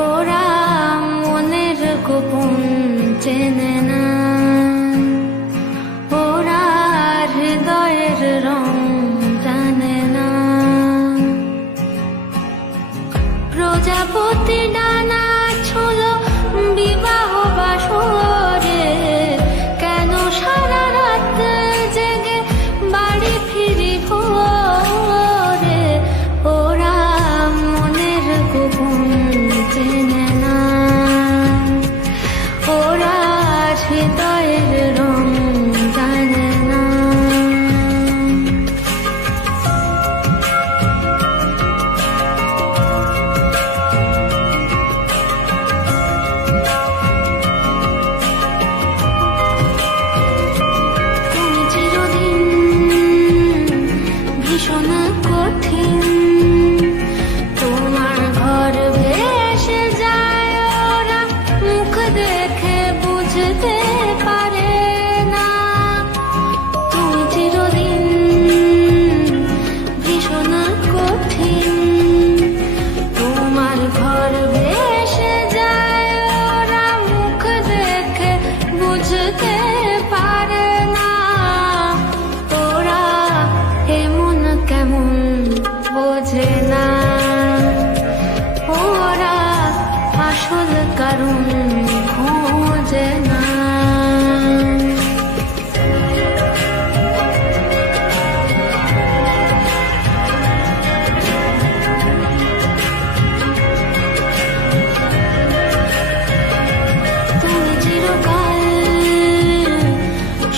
ওরা মনের গোপন চেনে না, ওরা হৃদয়ের রং জানে না। প্রজাপতি ডানা ছোলো বিবাহ বাসরে, কেন সারা রাত জেগে বাড়ি ফিরি ভোরে। ওরা মনের গোপন চেনে না, ওরা হৃদয়ের রং জানে না। তুমি চিরদিন ভীষণ কঠিন, তোমার ঘর ভেসে যায়, ওরা মুখ দেখে বুঝতে পারে না। তুমি চিরদিন ভীষণ কঠিন, তোমার ঘর ভেসে যায়, ওরা মুখ দেখে বুঝতে পারে না। ওরা এমন কেমন বোঝে না, ওরা আসল কারণ খোঁজে না। তুমি চিরকাল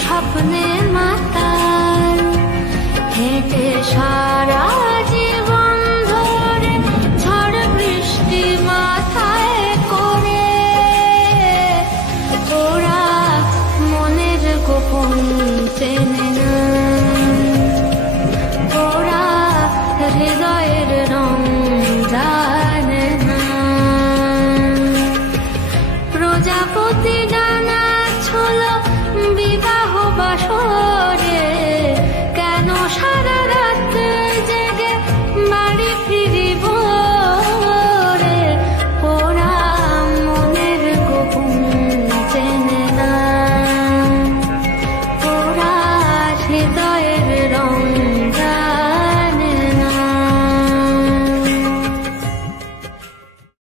স্বপ্নে মাতাল, হেঁটে সারা